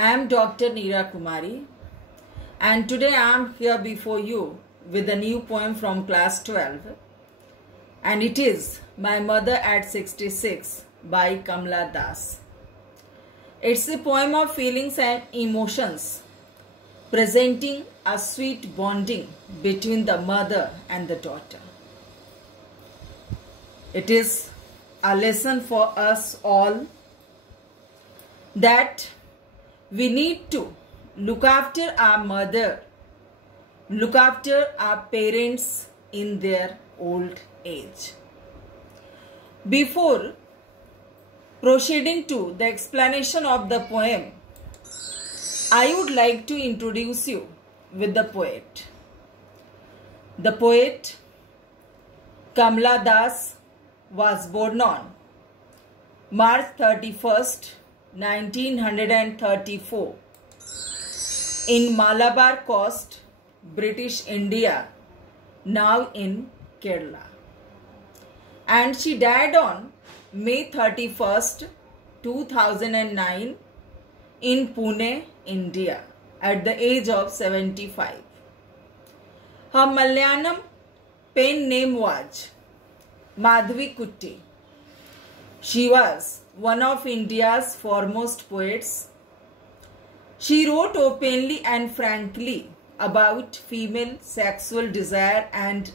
I am Dr. NIRA Kumari, and today I am here before you with a new poem from class 12, and it is My Mother at 66 by KAMALA Das. It's a poem of feelings and emotions, presenting a sweet bonding between the mother and the daughter. It is a lesson for us all that we need to look after our mother, look after our parents in their old age. Before proceeding to the explanation of the poem, I would like to introduce you with the poet. The poet KAMALA Das was born on March 31st, 1934 in Malabar Coast, British India, now in Kerala. And she died on May 31st, 2009 in Pune, India, at the age of 75. Her Malayalam pen name was Madhavi Kutty. She was one of India's foremost poets. She wrote openly and frankly about female sexual desire and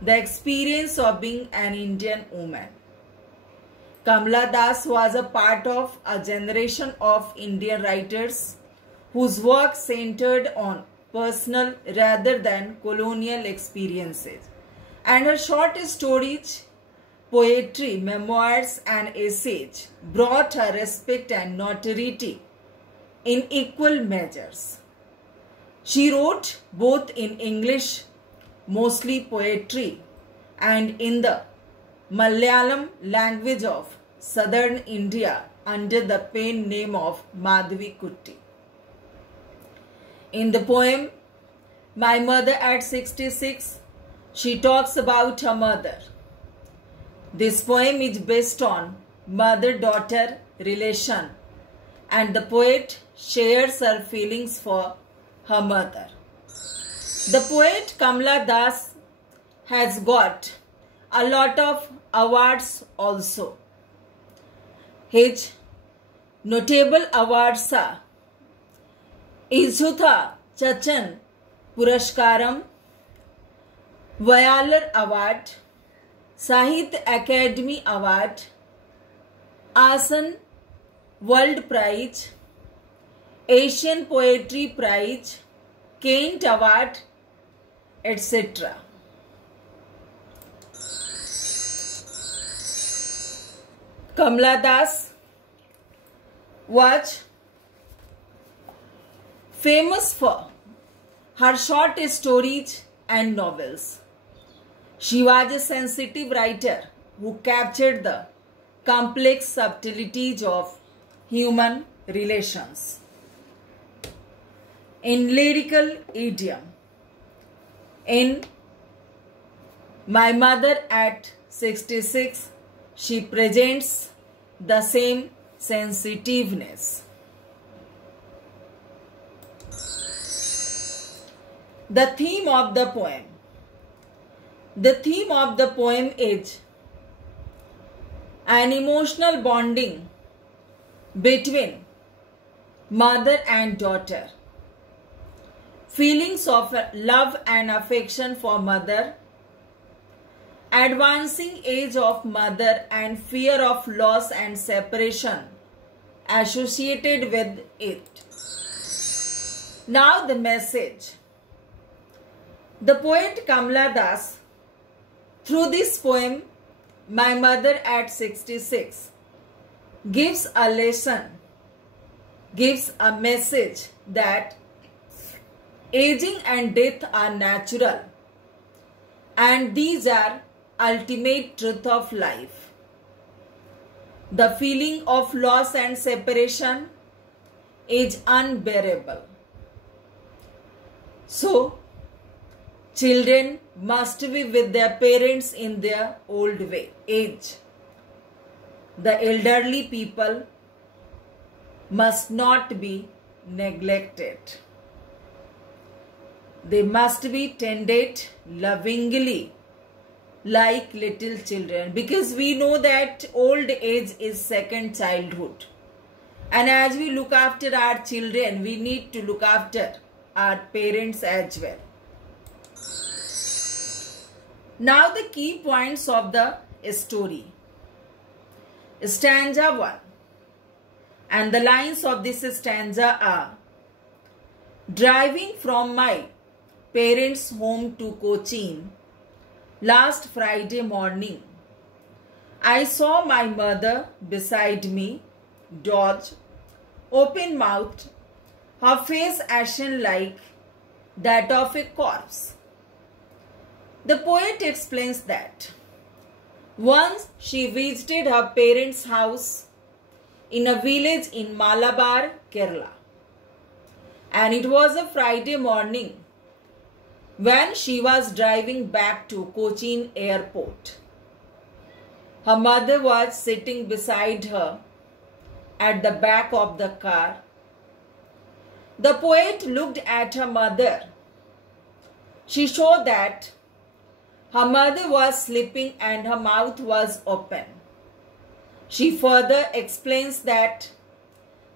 the experience of being an Indian woman. KAMALA Das was a part of a generation of Indian writers whose work centered on personal rather than colonial experiences, and her short stories, poetry, memoirs and essays brought her respect and notoriety in equal measures. She wrote both in English, mostly poetry, and in the Malayalam language of southern India under the pen name of Madhavi Kutty. In the poem My Mother at 66, she talks about her mother. This poem is based on mother-daughter relation, and the poet shares her feelings for her mother. The poet KAMALA Das has got a lot of awards also. His notable awards are Izhutha Chachan Purashkaram, Vayalar Award, Sahitya Academy Award, Asan World Prize, Asian Poetry Prize, Kent Award, etc. KAMALA Das was famous for her short stories and novels. She was a sensitive writer who captured the complex subtleties of human relations. In lyrical idiom, in My Mother at 66, she presents the same sensitiveness. The theme of the poem. The theme of the poem is an emotional bonding between mother and daughter. Feelings of love and affection for mother, advancing age of mother and fear of loss and separation associated with it. Now the message. The poet KAMALA Das, through this poem, My Mother at 66, gives a lesson, gives a message that aging and death are natural, and these are ultimate truth of life. The feeling of loss and separation is unbearable. So, children must be with their parents in their old age. The elderly people must not be neglected. They must be tended lovingly like little children, because we know that old age is second childhood. And as we look after our children, we need to look after our parents as well. Now the key points of the story. Stanza 1. And the lines of this stanza are: driving from my parents' home to Cochin last Friday morning, I saw my mother beside me, dodge, open-mouthed, her face ashen like that of a corpse. The poet explains that once she visited her parents' house in a village in Malabar, Kerala, and it was a Friday morning when she was driving back to Cochin airport. Her mother was sitting beside her at the back of the car. The poet looked at her mother. She showed that her mother was sleeping and her mouth was open. She further explains that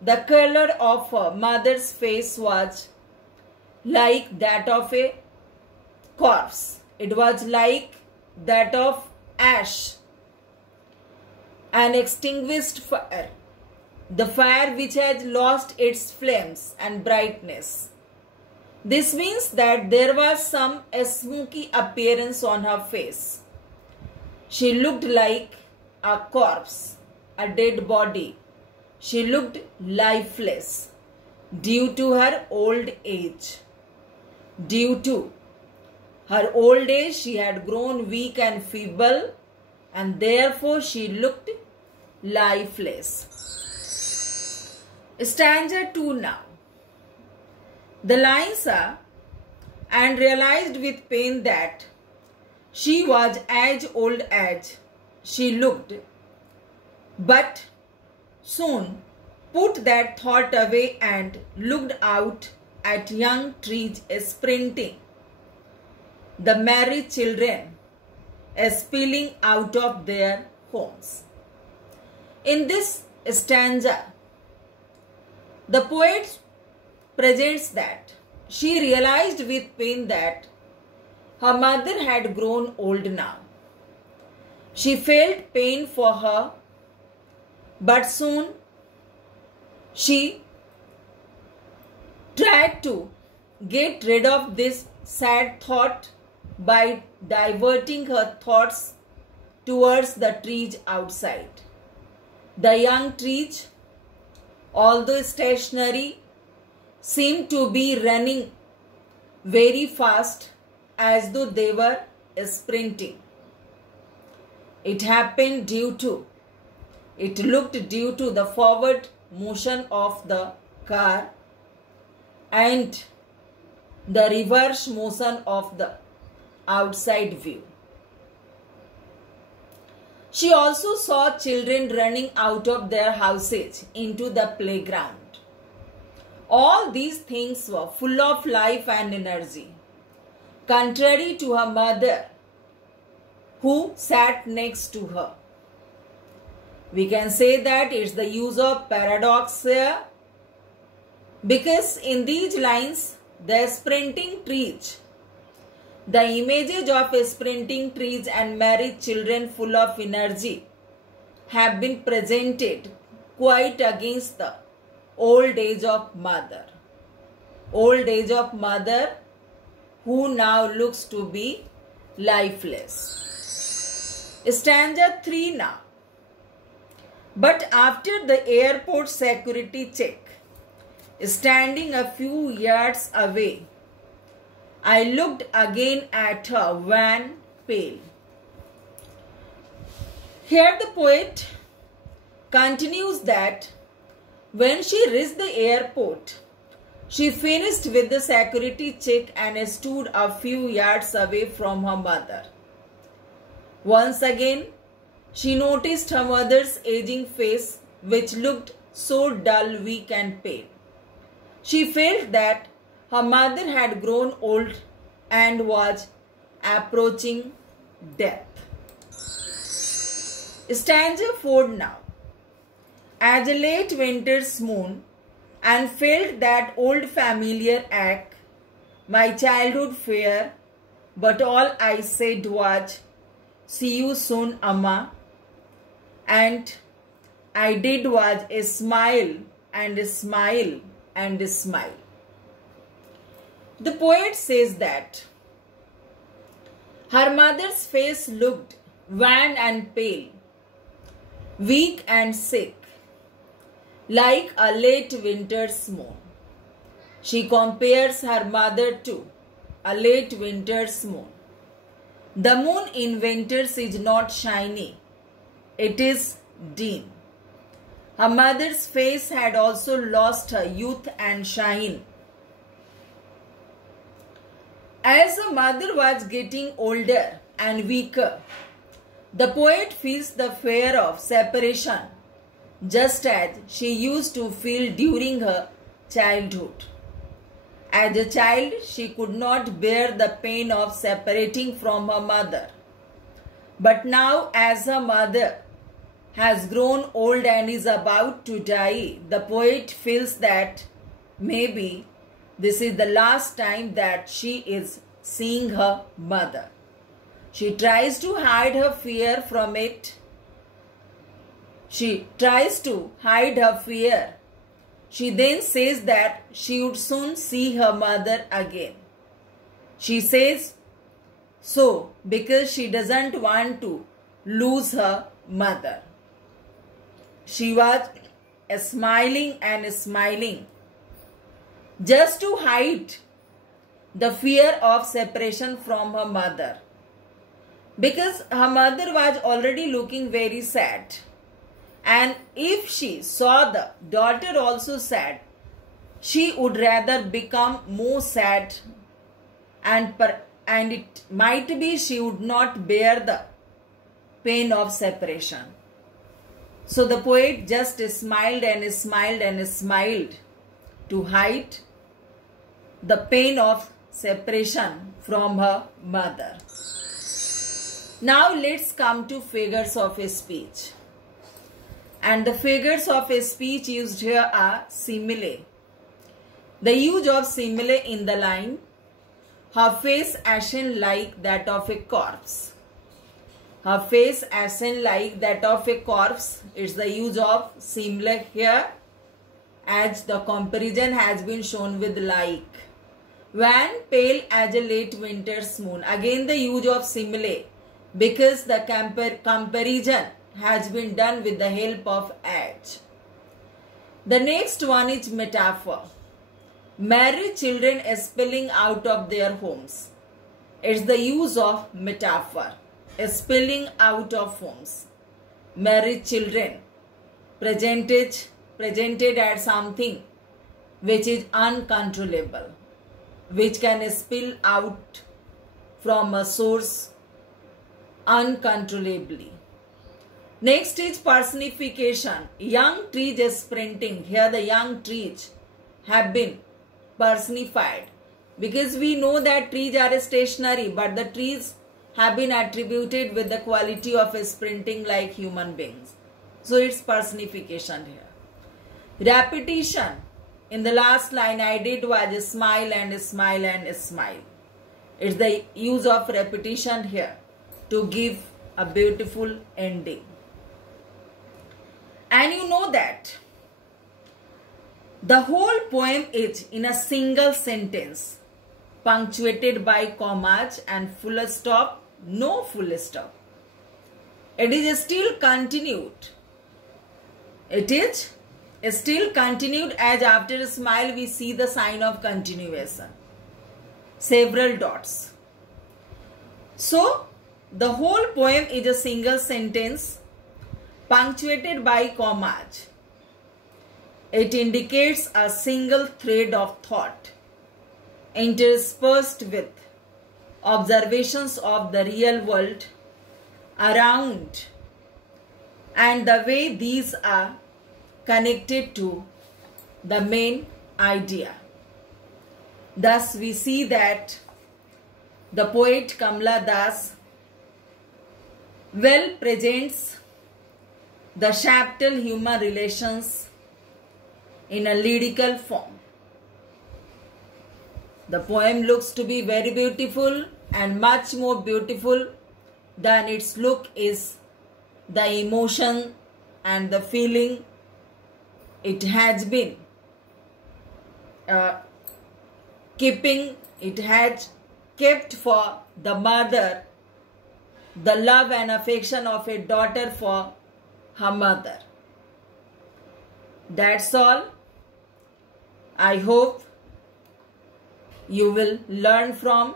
the color of her mother's face was like that of a corpse. It was like that of ash, an extinguished fire, the fire which had lost its flames and brightness. This means that there was some smoky appearance on her face. She looked like a corpse, a dead body. She looked lifeless due to her old age. Due to her old age, she had grown weak and feeble, and therefore she looked lifeless. Stanza 2 now. The lines are: and realized with pain that she was as old as she looked, but soon put that thought away and looked out at young trees sprinting, the merry children spilling out of their homes. In this stanza, the poet presents that she realized with pain that her mother had grown old now. She felt pain for her, but soon she tried to get rid of this sad thought by diverting her thoughts towards the trees outside. The young trees, although stationary, seemed to be running very fast as though they were sprinting. It happened due to the forward motion of the car and the reverse motion of the outside view. She also saw children running out of their houses into the playground. All these things were full of life and energy, contrary to her mother, who sat next to her. We can say that it's the use of paradox here, because in these lines, the sprinting trees, the images of sprinting trees and merry children full of energy have been presented quite against the old age of mother. Old age of mother who now looks to be lifeless. Stanza 3 now. But after the airport security check, standing a few yards away, I looked again at her, wan, pale. Here the poet continues that when she reached the airport, she finished with the security check and stood a few yards away from her mother. Once again, she noticed her mother's aging face, which looked so dull, weak and pale. She felt that her mother had grown old and was approaching death. Stanza 4 now. As a late winter's moon, and felt that old familiar ache, my childhood fair, but all I said was, see you soon, Amma. And I did was a smile and a smile and a smile. The poet says that her mother's face looked wan and pale, weak and sick, like a late winter's moon. She compares her mother to a late winter's moon. The moon in winters is not shiny, it is dim. Her mother's face had also lost her youth and shine. As the mother was getting older and weaker, the poet feels the fear of separation, just as she used to feel during her childhood. As a child, she could not bear the pain of separating from her mother. But now, as her mother has grown old and is about to die, the poet feels that maybe this is the last time that she is seeing her mother. She tries to hide her fear from it. She tries to hide her fear. She then says that she would soon see her mother again. She says so because she doesn't want to lose her mother. She was smiling and smiling just to hide the fear of separation from her mother, because her mother was already looking very sad. And if she saw the daughter also sad, she would rather become more sad, and it might be she would not bear the pain of separation. So the poet just smiled and smiled and smiled to hide the pain of separation from her mother. Now let's come to figures of speech. And the figures of speech used here are simile. The use of simile in the line, her face ashen like that of a corpse. Her face ashen like that of a corpse is the use of simile here, as the comparison has been shown with like. Wan pale as a late winter's moon. Again the use of simile, because the comparison has been done with the help of as. The next one is metaphor. Married children spilling out of their homes. It's the use of metaphor. Spilling out of homes. Married children presented as something which is uncontrollable, which can spill out from a source uncontrollably. Next is personification. Young trees sprinting. Here the young trees have been personified, because we know that trees are stationary, but the trees have been attributed with the quality of sprinting like human beings. So it's personification here. Repetition. In the last line I did was a smile and a smile and a smile. It's the use of repetition here to give a beautiful ending. And you know that the whole poem is in a single sentence, punctuated by commas and full stop, no full stop. It is still continued. It is still continued, as after a smile we see the sign of continuation. Several dots. So the whole poem is a single sentence, punctuated by commas. It indicates a single thread of thought, interspersed with observations of the real world around, and the way these are connected to the main idea. Thus we see that the poet Kamala Das well presents the chapter human relations in a lyrical form. The poem looks to be very beautiful, and much more beautiful than its look is the emotion and the feeling it has been kept for the mother, the love and affection of a daughter for her mother. That's all. I hope you will learn from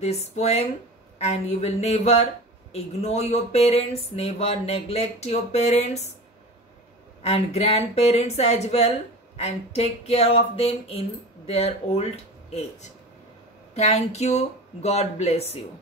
this poem and you will never ignore your parents, never neglect your parents and grandparents as well, and take care of them in their old age. Thank you. God bless you.